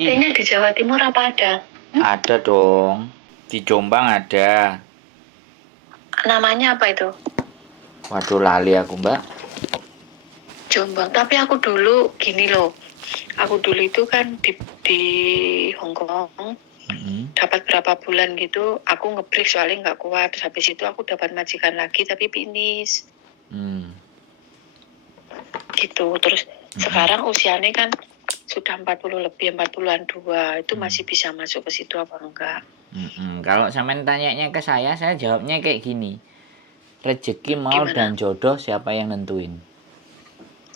Kayaknya di Jawa Timur apa ada? Ada dong. Di Jombang ada. Namanya apa itu? Waduh, lali aku, Mbak. Jombang. Tapi aku dulu gini loh. Aku dulu itu kan di Hong Kong. Dapat berapa bulan gitu, aku nge-break soalnya nggak kuat. Terus habis itu aku dapat majikan lagi tapi finish. Gitu. Terus sekarang usianya kan sudah 40 lebih, 40-an 2. Itu masih bisa masuk ke situ apa enggak? Kalau sampean tanyanya ke saya jawabnya kayak gini. Rezeki mau Gimana? dan jodoh siapa yang nentuin?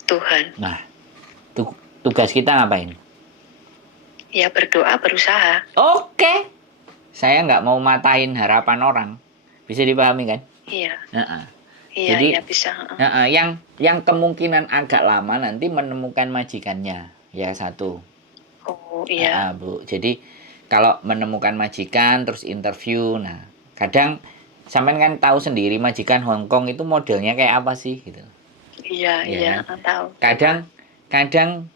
Tuhan. Nah, tugas kita ngapain? Ya berdoa, berusaha. Oke. Saya nggak mau matain harapan orang. Bisa dipahami kan? Iya. Iya, jadi iya bisa. yang kemungkinan agak lama nanti menemukan majikannya. Ya satu. Oh iya. Bu. Jadi kalau menemukan majikan terus interview, nah kadang sampean kan tahu sendiri majikan Hong Kong itu modelnya kayak apa sih gitu. Iya, tahu. Kadang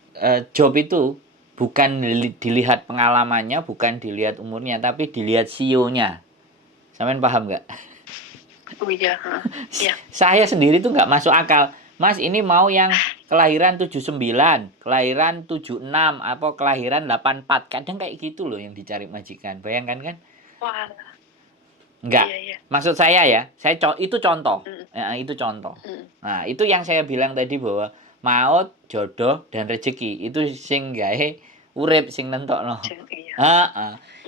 job itu bukan dilihat pengalamannya, bukan dilihat umurnya, tapi dilihat CEO-nya. Sampean paham nggak? Oh iya. Saya sendiri tuh nggak masuk akal. Mas, ini mau yang kelahiran 79, kelahiran 76, apa kelahiran 84. Kadang kayak gitu loh yang dicari majikan. Bayangkan kan? Wah. Enggak. Iya. Maksud saya ya, itu contoh. Itu contoh. Nah, itu yang saya bilang tadi bahwa maut, jodoh, dan rezeki itu sing gawe urip sing nentokno.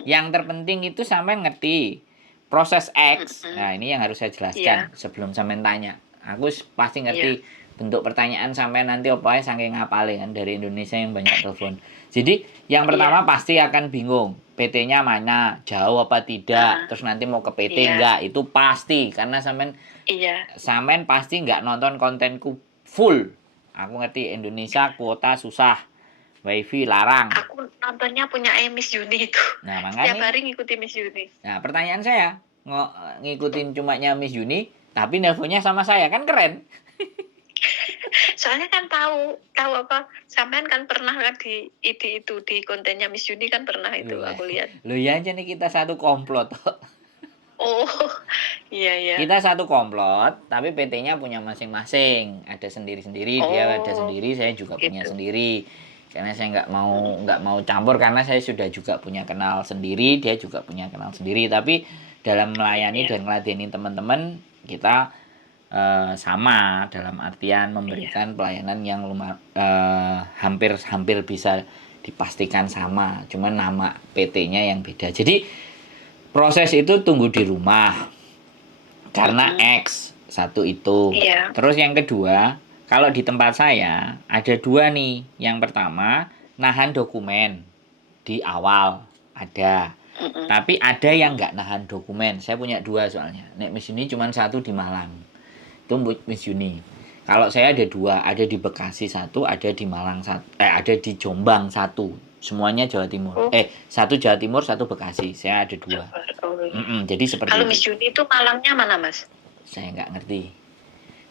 Yang terpenting itu sampai ngerti proses X. Nah, ini yang harus saya jelaskan sebelum sampean tanya. Aku pasti ngerti bentuk pertanyaan sampai nanti apa ya saking ngapale kan dari Indonesia yang banyak telepon. Jadi, yang pertama pasti akan bingung. PT-nya mana? Jauh apa tidak? Terus nanti mau ke PT enggak? Itu pasti karena sampean pasti enggak nonton kontenku full. Aku ngerti Indonesia kuota susah. Wifi larang. Aku nontonnya punya Miss Yuni itu. Nah, makanya setiap hari ngikutin Miss Yuni. Nah, pertanyaan saya, ngikutin cumanya Miss Yuni, tapi nelponnya sama saya, kan keren. Soalnya kan tahu apa, sampean kan pernah kan di itu di kontennya Miss Yuni kan pernah itu aku lihat. Loh ya aja nih kita satu komplot. Oh, iya. Kita satu komplot, tapi PT-nya punya masing-masing. Ada sendiri-sendiri, dia ada sendiri, saya juga punya sendiri. Karena saya nggak mau campur karena saya sudah juga punya kenal sendiri, dia juga punya kenal sendiri. Tapi dalam melayani dan meladeni teman-teman kita sama dalam artian memberikan pelayanan yang hampir bisa dipastikan sama, cuman nama PT-nya yang beda. Jadi proses itu tunggu di rumah karena X satu itu. Terus yang kedua, kalau di tempat saya ada dua nih. Yang pertama nahan dokumen di awal ada. Tapi ada yang nggak nahan dokumen. Saya punya dua soalnya. Nek Miss Yuni cuma satu di Malang. Itu Miss Yuni. Kalau saya ada dua, ada di Bekasi satu, ada di Malang satu, ada di Jombang satu. Semuanya Jawa Timur. Satu Jawa Timur, satu Bekasi. Saya ada dua. Jadi seperti kalau Miss Yuni itu Malangnya mana, Mas? Saya nggak ngerti.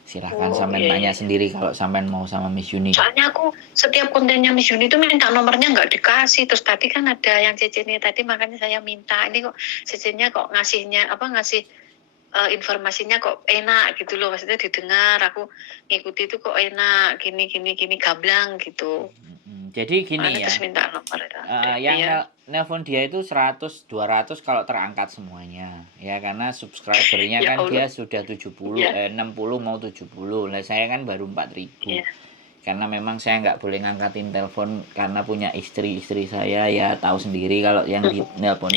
Silahkan sampean tanya sendiri kalau sampean mau sama Miss Yuni. Soalnya aku setiap kontennya Miss Yuni itu minta nomornya nggak dikasih. Terus tadi kan ada yang cicinnya tadi, makanya saya minta. Ini kok cicinnya kok ngasih informasinya kok enak gitu loh, maksudnya didengar, aku ngikuti itu kok enak, gini gamblang gitu. Jadi gini ya, terus minta nomor yang nelpon dia itu 100 200 kalau terangkat semuanya ya, karena subscribernya kan dia sudah 60 mau 70. Nah saya kan baru 4.000 karena memang saya nggak boleh ngangkatin telepon karena punya istri saya ya tahu sendiri kalau yang di nelpon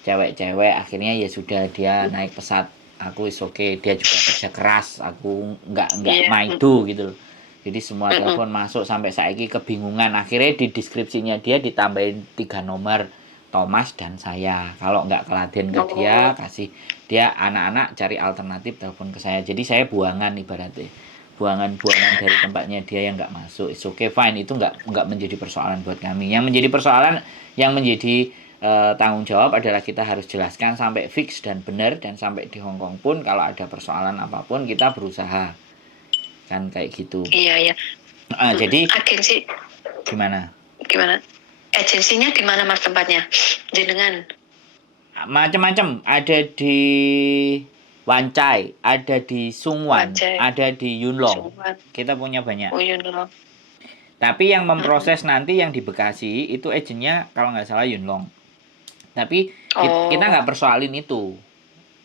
cewek-cewek, akhirnya ya sudah dia naik pesat, aku is okay, dia juga kerja keras, aku nggak maido gitu loh. Jadi semua telepon masuk sampai saiki kebingungan, akhirnya di deskripsinya dia ditambahin 3 nomor, Thomas dan saya. Kalau nggak keladen ke dia, kasih dia anak-anak cari alternatif telepon ke saya. Jadi saya buangan ibaratnya, buangan dari tempatnya dia yang nggak masuk. It's okay, fine, itu nggak menjadi persoalan buat kami. Yang menjadi persoalan, yang menjadi tanggung jawab adalah kita harus jelaskan sampai fix dan benar, dan sampai di Hong Kong pun kalau ada persoalan apapun kita berusaha kan kayak gitu. Iya. Jadi agensi gimana Agensinya di mana Mas tempatnya? Jenengan. Macam-macam, ada di Wancai, ada di Sungwan, Wancai, ada di Yunlong. Sungwan, Kita punya banyak. Yunlong. Tapi yang memproses nanti yang di Bekasi itu agennya kalau nggak salah Yunlong. Tapi kita nggak persoalin itu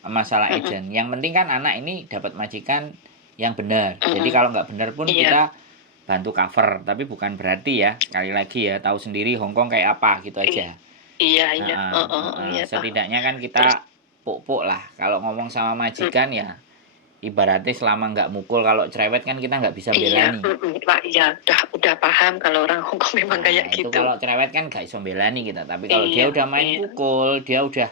masalah agent. Yang penting kan anak ini dapat majikan yang benar. Jadi kalau nggak benar pun kita bantu cover. Tapi bukan berarti ya, sekali lagi ya, tahu sendiri Hongkong kayak apa gitu aja. Iya. Setidaknya kan kita puk-puk lah. Kalau ngomong sama majikan ya ibaratnya selama nggak mukul, kalau cerewet kan kita nggak bisa belani. Pak, iya, udah paham kalau orang Hongkong memang kayak itu gitu. Kalau cerewet kan nggak bisa belani kita. Tapi kalau dia udah main pukul, dia udah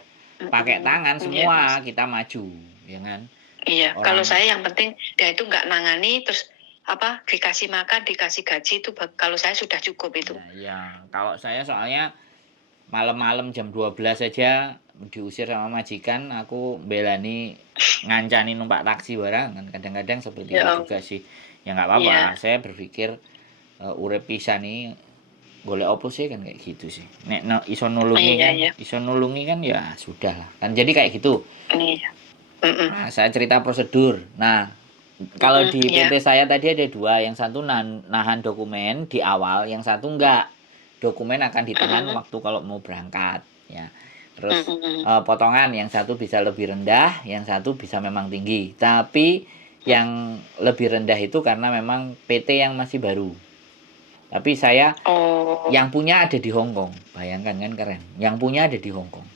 pakai tangan semua, kita maju, ya kan? Iya, kalau saya yang penting dia itu nggak nangani terus dikasih makan, dikasih gaji itu kalau saya sudah cukup itu. Ya, kalau saya soalnya malam-malam jam 12 saja diusir sama majikan, aku belani ngancani numpak taksi barang kan, kadang-kadang seperti itu juga sih. Ya nggak apa-apa, saya berpikir urip pisan nih boleh opo sih kan kayak gitu sih. Nek iso nulungi iso nulungi kan ya sudah lah. Kan jadi kayak gitu. Nah, saya cerita prosedur. Nah, kalau di PT saya tadi ada 2, yang satu nahan dokumen di awal, yang satu enggak. Dokumen akan ditahan waktu kalau mau berangkat, ya. Terus potongan, yang satu bisa lebih rendah, yang satu bisa memang tinggi. Tapi yang lebih rendah itu karena memang PT yang masih baru. Tapi saya yang punya ada di Hongkong. Bayangkan kan keren. Yang punya ada di Hongkong.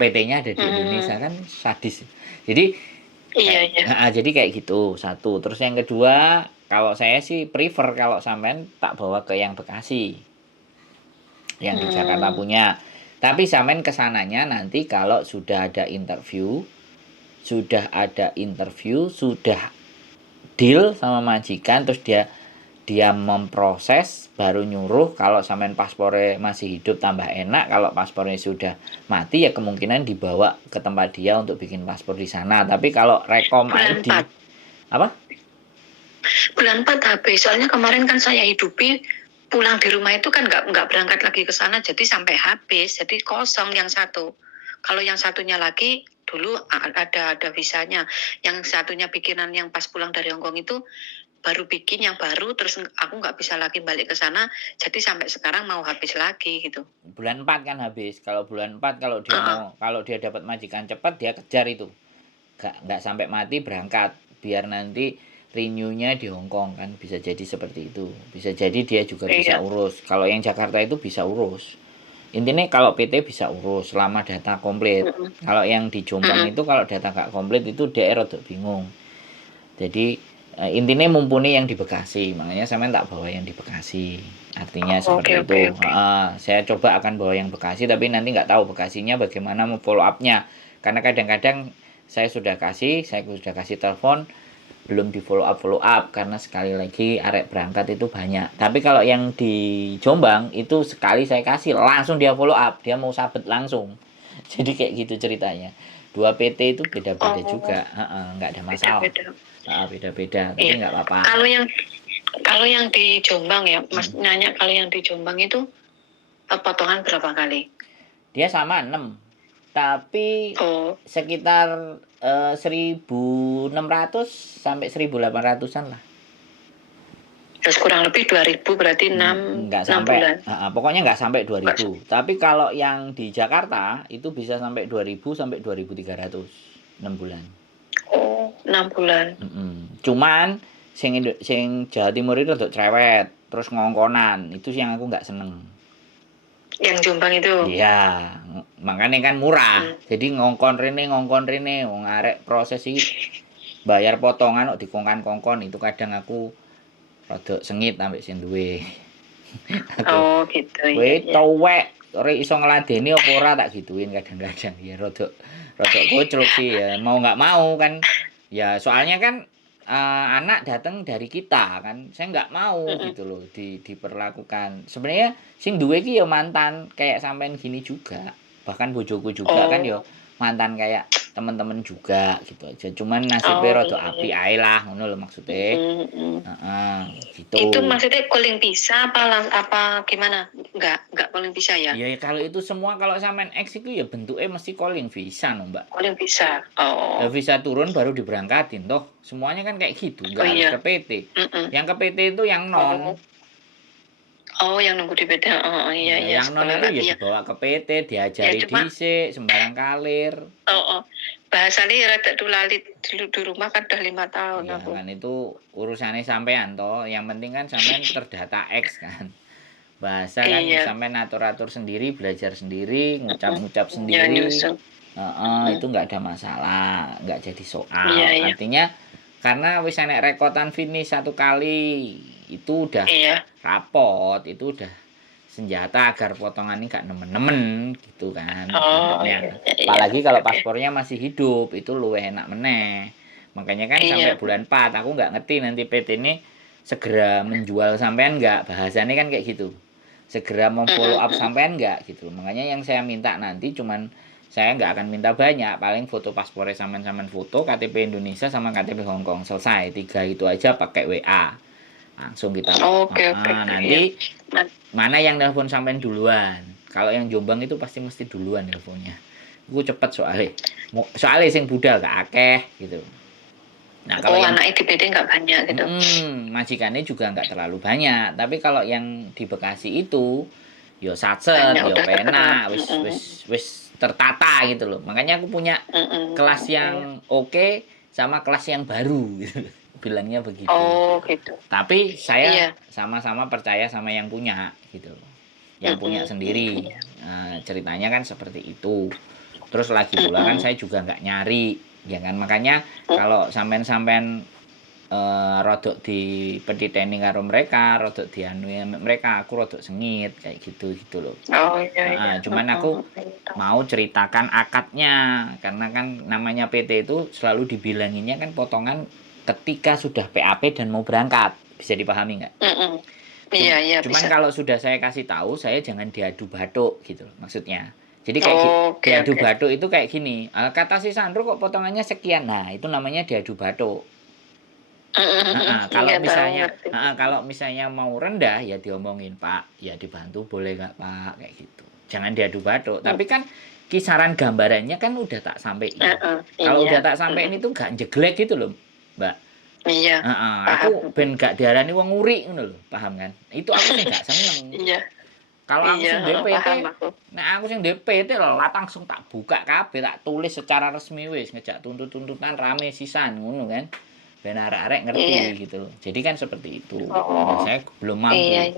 PT-nya ada di Indonesia, kan sadis. Jadi jadi kayak gitu, satu. Terus yang kedua, kalau saya sih prefer kalau sampean tak bawa ke yang Bekasi, yang di Jakarta punya. Tapi sampean kesananya nanti kalau sudah ada interview, sudah deal sama majikan, terus dia memproses, baru nyuruh. Kalau sampean paspornya masih hidup tambah enak, kalau paspornya sudah mati ya kemungkinan dibawa ke tempat dia untuk bikin paspor di sana. Tapi kalau rekom bulan ID 4. apa? Bulan 4 habis. Soalnya kemarin kan saya hidupi pulang di rumah itu kan nggak berangkat lagi ke sana, jadi sampai habis, jadi kosong yang satu. Kalau yang satunya lagi dulu ada visanya, yang satunya bikinan yang pas pulang dari Hongkong itu baru bikin yang baru, terus aku nggak bisa lagi balik ke sana, jadi sampai sekarang mau habis lagi gitu. Bulan 4 kan habis. Kalau bulan 4 kalau dia dapat majikan cepat, dia kejar itu. Nggak sampai mati berangkat, biar nanti renew-nya di Hongkong kan, bisa jadi seperti itu. Bisa jadi dia juga bisa urus. Kalau yang Jakarta itu bisa urus. Intinya kalau PT bisa urus selama data komplit. Kalau yang di Jombang itu kalau data nggak komplit itu dia rada bingung. Jadi intinya mumpuni yang di Bekasi, makanya saya tak bawa yang di Bekasi. Artinya seperti itu. Saya coba akan bawa yang Bekasi, tapi nanti nggak tahu Bekasinya bagaimana mau follow up-nya. Karena kadang-kadang saya sudah kasih telepon, belum di follow up karena sekali lagi arek berangkat itu banyak. Tapi kalau yang di Jombang itu sekali saya kasih langsung dia follow up, dia mau sabet langsung. Jadi kayak gitu ceritanya. 2 PT itu beda-beda juga, nggak ada masalah. Beda-beda, tapi nggak apa-apa. Kalau yang di Jombang ya, Mas nanya, kalau yang di Jombang itu potongan berapa kali? Dia sama 6, tapi sekitar 1.600 sampai 1.800-an lah. Terus kurang lebih 2.000 berarti 6 bulan. Pokoknya nggak sampai 2.000. Tapi kalau yang di Jakarta itu bisa sampai 2.000 sampai 2.300 6 bulan. 6 bulan. Cuman sing Jawa Timur itu untuk cerewet, terus ngongkonan. Itu yang aku nggak seneng. Yang Jombang itu. Iya, makanya kan murah. Jadi ngongkon rene, wong arek proses iki bayar potongan kok dikongkon itu kadang aku rada sengit ambek sing duwe. Gitu. Kowe tuwek, ora iso ngladeni apa ora tak gituin kadang-kadang. Ya rada koclok sih ya, mau nggak mau kan. Ya soalnya kan anak datang dari kita kan, saya nggak mau gitu loh diperlakukan. Sebenarnya sing duwe iki ya mantan kayak sampean gini juga, bahkan bojoku juga kan ya mantan kayak teman-teman juga gitu aja. Cuman nasibnya rada api ae lah ngono lho maksudnya. Gitu. Itu maksudnya calling bisa apa gimana? Enggak calling bisa ya? Ya kalau itu semua kalau sampean X itu ya bentuknya mesti calling visa no Mbak. Calling bisa. Ya, visa turun baru diberangkatin toh. Semuanya kan kayak gitu, nggak harus ke PT. Yang ke PT itu yang non. Yang nunggu di beda. Iya. Yang non itu ya dibawa ke PT, diajari dhisik, sembarang kalir. Bahasanya ya rada lali di rumah kan udah 5 tahun ya, aku. Kan itu urusannya sampean toh. Yang penting kan sampean terdata X kan. Bahasa kan sampean atur-atur sendiri, belajar sendiri, ngucap-ngucap sendiri. Itu nggak ada masalah, nggak jadi soal. Artinya karena wis enek rekotan finish 1 kali itu udah rapot, itu udah senjata agar potongan ini gak nemen-nemen gitu kan. Apalagi kalau paspornya masih hidup itu luwih enak meneh. Makanya kan sampai bulan 4 aku nggak ngerti nanti PT ini segera menjual sampean nggak, bahasanya kan kayak gitu. Segera memfollow up sampean nggak gitu. Makanya yang saya minta nanti cuman saya nggak akan minta banyak, paling foto paspornya sampean foto, KTP Indonesia sama KTP Hongkong, selesai 3 itu aja pakai WA langsung kita. Nanti mana yang nelpon sampean duluan, kalau yang Jombang itu pasti mesti duluan nelponnya, gue cepet soalnya sing budal gak akeh gitu. Nah kalau yang anak di PD nggak banyak gitu. Majikannya juga nggak terlalu banyak, tapi kalau yang di Bekasi itu yo satset, yo penak, wis tertata gitu loh. Makanya aku punya kelas yang oke sama kelas yang baru gitu. Bilangnya begitu. Gitu. Tapi saya sama-sama percaya sama yang punya gitu. Yang punya sendiri. Nah, ceritanya kan seperti itu. Terus lagi pula kan saya juga nggak nyari, ya kan. Makanya kalau sampean rodok di pediteni karo mereka, rodok dianui mereka, aku rodok sengit kayak gitu loh. Cuman aku mau ceritakan akadnya, karena kan namanya PT itu selalu dibilanginnya kan potongan ketika sudah PAP dan mau berangkat, bisa dipahami nggak? Iya. Cuman bisa. kalau sudah saya kasih tahu, saya jangan diadu batuk gitu maksudnya. Jadi kayak diadu batuk itu kayak gini, kata si Sandro kok potongannya sekian, nah itu namanya diadu batuk. Kalau misalnya mau rendah ya diomongin, Pak ya dibantu boleh nggak Pak, kayak gitu, jangan diadu batuk. Tapi kan kisaran gambarannya kan udah tak sampein. Kalau udah tak sampein itu gak jeglek gitu loh Mbak. Aku ben gak diarani wong nguri ngono lho, paham kan? Itu aku sih gak seneng. Kalau aku sing DPT, aku sing DPT langsung tak buka kabeh, tak tulis secara resmi wis ngejak tuntut-tuntutan rame sisan ngono kan. Ben arek-arek ngerti gitu loh. Jadi kan seperti itu. Nah, saya belum mampu.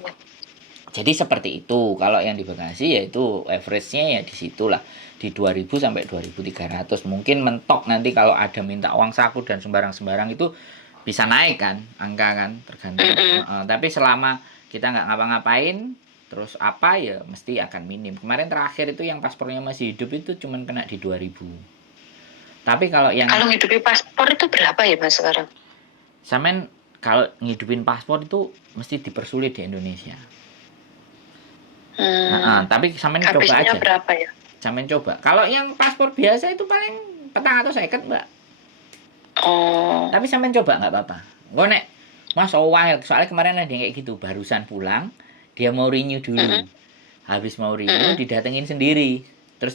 Jadi seperti itu. Kalau yang di Bekasi yaitu average-nya ya di situlah, di 2000 sampai 2300. Mungkin mentok nanti kalau ada minta uang saku dan sembarang-sembarang itu bisa naik kan angka kan, tergantung. Tapi selama kita nggak ngapa-ngapain terus apa ya mesti akan minim. Kemarin terakhir itu yang paspornya masih hidup itu cuman kena di 2000. Tapi kalau ngidupin paspor itu berapa ya Mas sekarang? Sampean kalau ngidupin paspor itu mesti dipersulit di Indonesia. Tapi sampean coba aja. Berapa ya? Sampean coba. Kalau yang paspor biasa itu paling 450, Mbak. Tapi sampean coba nggak apa-apa. Gue nek Mas soalnya kemarin ada yang kayak gitu, barusan pulang, dia mau renew dulu. Habis mau renew didatengin sendiri. Terus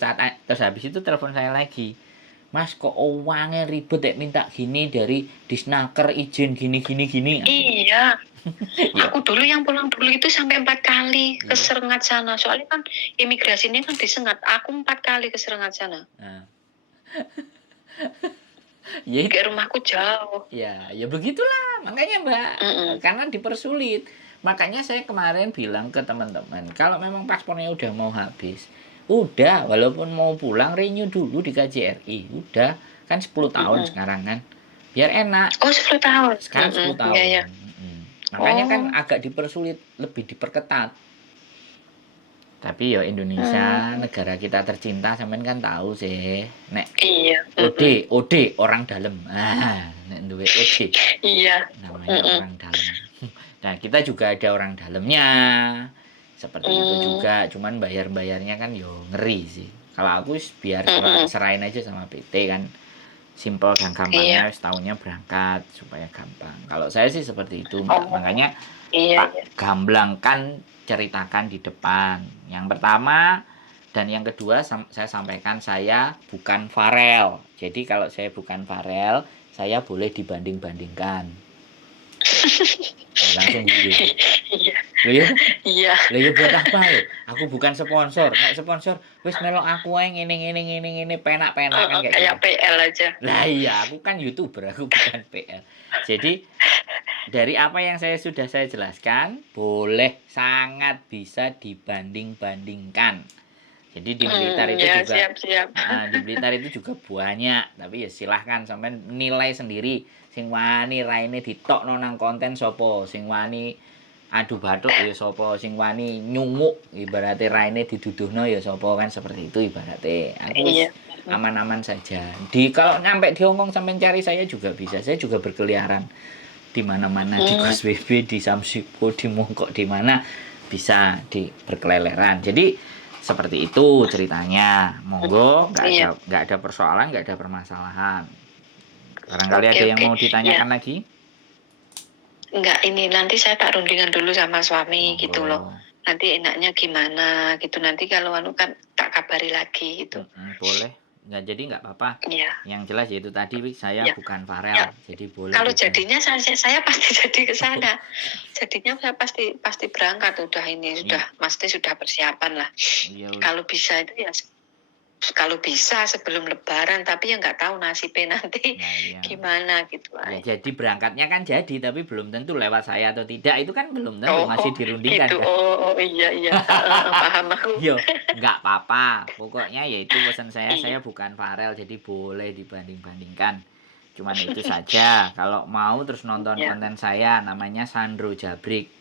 habis itu telepon saya lagi. Mas kok uangnya ribet ya, minta gini dari Disnaker izin gini. Iya. Aku dulu yang pulang dulu itu sampai 4 kali ke Serengat sana. Soalnya kan imigrasinya kan di Sengat. Aku 4 kali ke Serengat sana. Ke rumahku jauh. Ya begitulah. Makanya Mbak, karena dipersulit. Makanya saya kemarin bilang ke teman-teman, kalau memang paspornya udah mau habis, udah, walaupun mau pulang renew dulu di KJRI. Udah, kan 10 tahun sekarang kan. Biar enak. 10 tahun. Sekarang 10 tahun. Iya. Makanya kan agak dipersulit, lebih diperketat. Tapi ya Indonesia, negara kita tercinta, sampean kan tahu sih. Nek OD orang dalam. Nek duwe OD. Iya. Namanya orang dalam. Nah, kita juga ada orang dalamnya. Seperti itu juga, cuman bayarnya kan yo ngeri sih. Kalau aku biar serahin aja sama PT kan, simple dan Iya. gampangnya setahunnya berangkat supaya gampang. Kalau saya sih seperti itu, Mbak. Oh, Makanya iya, tak iya. gamblangkan, ceritakan di depan. Yang pertama dan yang kedua saya sampaikan saya bukan Farel. Jadi kalau saya bukan Farel, saya boleh dibanding-bandingkan. Langsung guyu. Iya, Loh ya, iya. lah ya buat apa lo? Aku bukan sponsor. Nek sponsor wis melok aku ae ngene penak-penak kan kayak Kayak gitu. PL aja. Lah iya, aku kan YouTuber, aku bukan PR. Jadi dari apa yang saya jelaskan, boleh sangat bisa dibanding-bandingkan. Jadi di Blitar itu Ya, juga siap-siap. di Blitar itu juga banyak, tapi ya silahkan sampai nilai sendiri. Sing wani raine ditokno nang konten sopo, sing wani adu bathuk ya sapa, sing wani nyunguk ibarate raine diduduhno ya sapa, kan seperti itu ibarate. Aku Iya. aman-aman saja. Kalau nyampe di Hongkong sampai cari saya juga bisa. Saya juga berkeliaran di mana-mana, di KSBB, di Samsipo, di Mongkok, di mana bisa berkeleleran. Jadi seperti itu ceritanya. Monggo, nggak ada persoalan, nggak ada permasalahan. Barangkali ada yang mau ditanyakan lagi? Enggak, ini nanti saya tak rundingan dulu sama suami gitu loh. Nanti enaknya gimana gitu. Nanti kalau kan tak kabari lagi gitu. Boleh. Nggak jadi nggak apa-apa. Iya. Yang jelas yaitu tadi saya bukan Farel, jadi boleh. Kalau jadinya saya pasti jadi ke sana. Jadinya saya pasti berangkat udah ini, pasti sudah persiapan lah. Kalau bisa itu ya kalau bisa sebelum lebaran, tapi ya nggak tahu nasibnya nanti gimana gitu lah. Ya, jadi berangkatnya kan jadi, tapi belum tentu lewat saya atau tidak, itu kan belum tentu, masih dirundingkan gitu. kan. Iya paham aku. Yo, nggak apa-apa, pokoknya yaitu pesan saya bukan Farel, jadi boleh dibanding-bandingkan. Cuman itu saja. Kalau mau terus nonton konten saya, namanya Sandro Jabrik,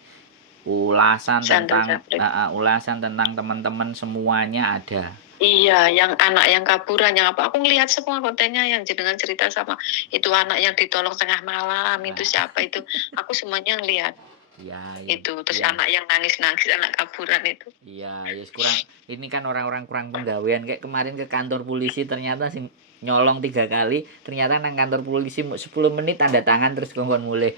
ulasan tentang teman-teman semuanya ada. Iya, yang anak yang kaburan, yang apa? Aku ngelihat semua kontennya yang jenengan cerita sama itu anak yang ditolong tengah malam, itu siapa itu? Aku semuanya ngelihat. Ya, itu terus anak yang nangis-nangis, anak kaburan itu. Iya, kurang. Ini kan orang-orang kurang penggawean. Kayak kemarin ke kantor polisi ternyata nyolong 3 kali, ternyata nang kantor polisi 10 menit tanda tangan terus kongkon mulai.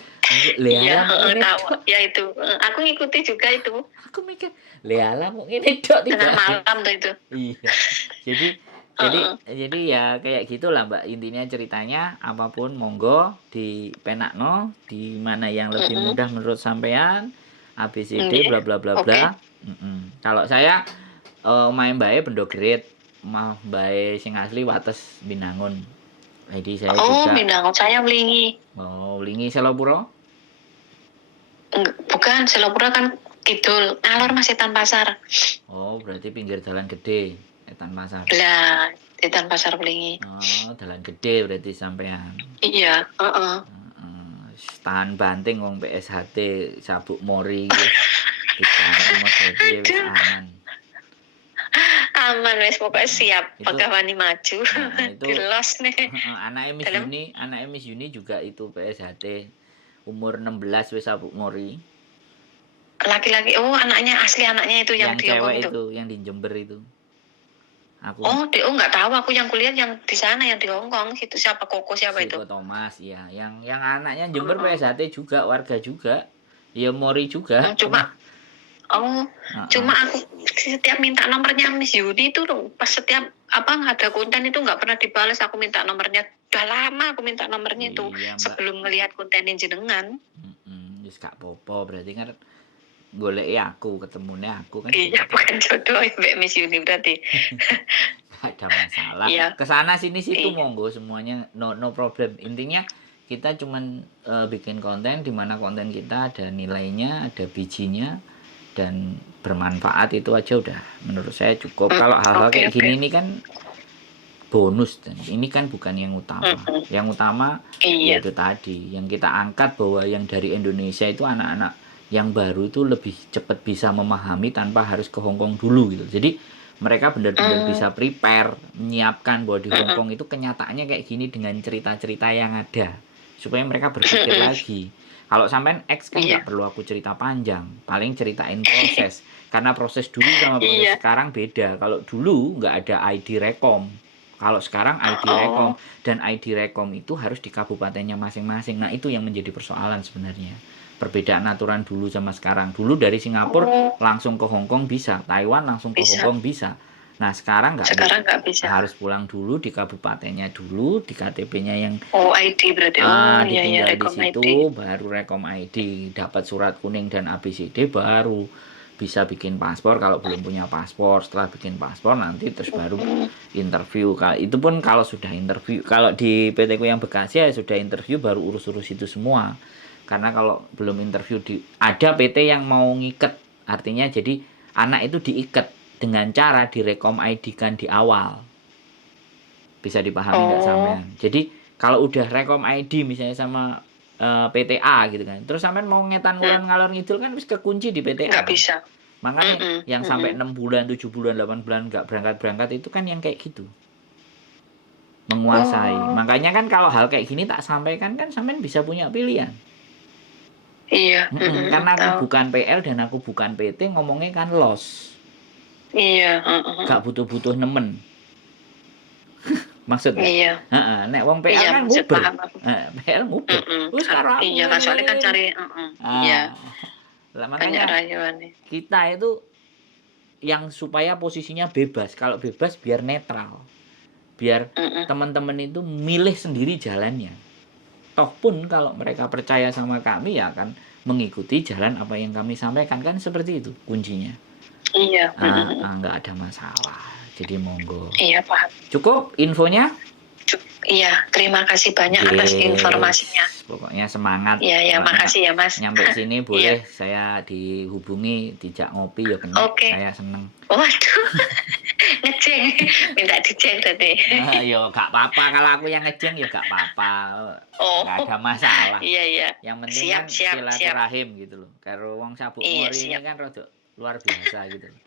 Iya, tahu. Ya itu. Aku ngikuti juga itu. Aku mikir, "Leala mau ngene tok tengah malam tuh itu." Iya. Jadi ya kayak gitulah Mbak, intinya ceritanya apapun monggo di penakno di mana yang lebih mudah menurut sampean, ABCD bla bla bla bla. Kalau saya main bae Bendogrit, mah bae sing asli Wates Binangun. Jadi saya juga Binangun, saya Mlingi. Mlingi Selopuro? Bukan, Selopuro kan kidul, Alor masih Setan Pasar. Berarti pinggir jalan gede, Setan Pasar. Lah, Setan Pasar Mlingi. Jalan gede berarti sampean. Iya, tahan banting wong PSHT sabuk mori wis diganti model wis aman. Aman wis pokoknya siap pegawani maju. Dilos nih. Anaknya Miss Yuni juga itu PSHT umur 16 wis sabuk mori. Laki-laki. Anaknya asli anaknya itu yang di Hongkong itu. Yang di Jember itu. Aku nggak tahu, aku yang kuliah yang di sana, yang di Hongkong itu siapa, Koko siapa itu? Thomas ya, yang anaknya Jember PSHT juga, warga juga. Ya Mori juga. Cuma aku setiap minta nomornya Miss Yuni itu pas setiap ada konten itu nggak pernah dibalas, aku minta nomornya. Udah lama aku minta nomornya itu sebelum ngelihat kontennya jenengan. Wis gak apa-apa, berarti kan golek aku, ketemunya aku kan. Iya, bukan jodoh Mbak Miss Yuni berarti. Gak ada masalah. Kesana sini situ monggo semuanya, no problem. Intinya kita cuman bikin konten di mana konten kita ada nilainya, ada bijinya dan bermanfaat, itu aja udah menurut saya cukup. Kalau hal-hal kayak gini ini kan bonus, dan ini kan bukan yang utama. Yang utama yaitu tadi yang kita angkat, bahwa yang dari Indonesia itu anak-anak yang baru itu lebih cepat bisa memahami tanpa harus ke Hongkong dulu gitu. Jadi mereka benar-benar bisa prepare, menyiapkan bahwa di Hongkong itu kenyataannya kayak gini dengan cerita-cerita yang ada, supaya mereka berpikir lagi. Kalau sampean X kan Iya. nggak perlu aku cerita panjang, paling ceritain proses. Karena proses dulu sama proses Iya. sekarang beda. Kalau dulu nggak ada ID Rekom, kalau sekarang ID Rekom, Oh. dan ID Rekom itu harus di kabupatennya masing-masing. Nah itu yang menjadi persoalan sebenarnya. Perbedaan aturan dulu sama sekarang. Dulu dari Singapura langsung ke Hong Kong bisa, Taiwan langsung ke Hong Bisa. Kong bisa. Nah sekarang Sekarang nggak bisa. harus pulang dulu di kabupatennya dulu, di KTP-nya yang Oh, ID berarti. Oh, iya ya, ditinggal di Rekom situ, ID. baru Rekom ID, dapat surat kuning dan ABCD, baru bisa bikin paspor. Kalau belum punya paspor, setelah bikin paspor nanti terus baru interview. Itu pun kalau sudah interview. Kalau di PT ku yang Bekasi ya sudah interview, baru urus-urus itu semua. Karena kalau belum interview, ada PT yang mau ngiket, artinya jadi anak itu diikat dengan cara direkom ID kan di awal. Bisa dipahami nggak sampean? Jadi kalau udah rekom ID misalnya sama PTA gitu kan, terus sampean mau ngetan ngulan ngalor ngidul kan bisa kekunci di PTA. Nggak bisa. Makanya yang sampai 6 bulan, 7 bulan, 8 bulan nggak berangkat-berangkat itu kan yang kayak gitu. Menguasai. Makanya kan kalau hal kayak gini tak sampaikan kan sampean bisa punya pilihan. Iya. Karena aku Tahu. bukan PL dan aku bukan PT, ngomongnya kan los. Iya. Gak butuh-butuh nemen. Maksudnya? Iya. Nek wong PL Iya, kan maksud nguber. paham aku. PL nguber. Wis karo aku. Iya kan soalnya kan cari. Iya. Lah Banyak makanya rayuan nih. kita itu yang supaya posisinya bebas. Kalau bebas biar netral. Biar teman-teman itu milih sendiri jalannya. Toh pun kalau mereka percaya sama kami ya akan mengikuti jalan apa yang kami sampaikan, kan seperti itu kuncinya. Iya. Nggak ada masalah. Jadi monggo. Iya, paham. Cukup infonya? Iya, terima kasih banyak atas informasinya. Pokoknya semangat. Iya, makasih ya, Mas. Nyampe sini boleh saya dihubungi, dijak ngopi ya kena. Oke. Saya seneng. Waduh. Ngeceng. Minta diceng tadi. Ya gak apa-apa, kalau aku yang ngejeng ya gak apa-apa. Gak ada masalah. Iya. Yang penting kan silaturahim gitu loh. Karo wong Sabuk Mori ini kan rada luar biasa gitu loh.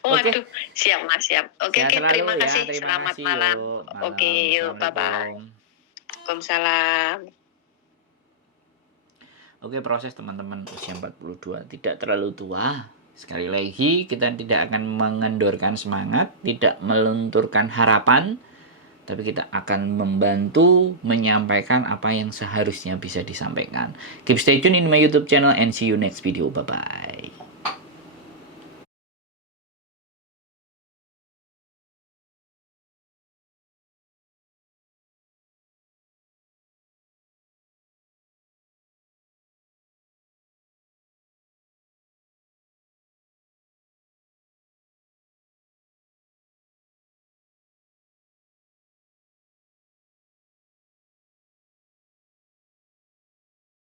Waduh, siap Mas, siap. Oke, terima kasih. Terima Selamat kasih, malam. yuk. Oke, yuk, bye-bye. Waalaikumsalam. Oke, proses teman-teman usia 42 tidak terlalu tua. Sekali lagi, kita tidak akan mengendorkan semangat, tidak melunturkan harapan, tapi kita akan membantu menyampaikan apa yang seharusnya bisa disampaikan. Keep stay tune in my YouTube channel and see you next video. Bye-bye.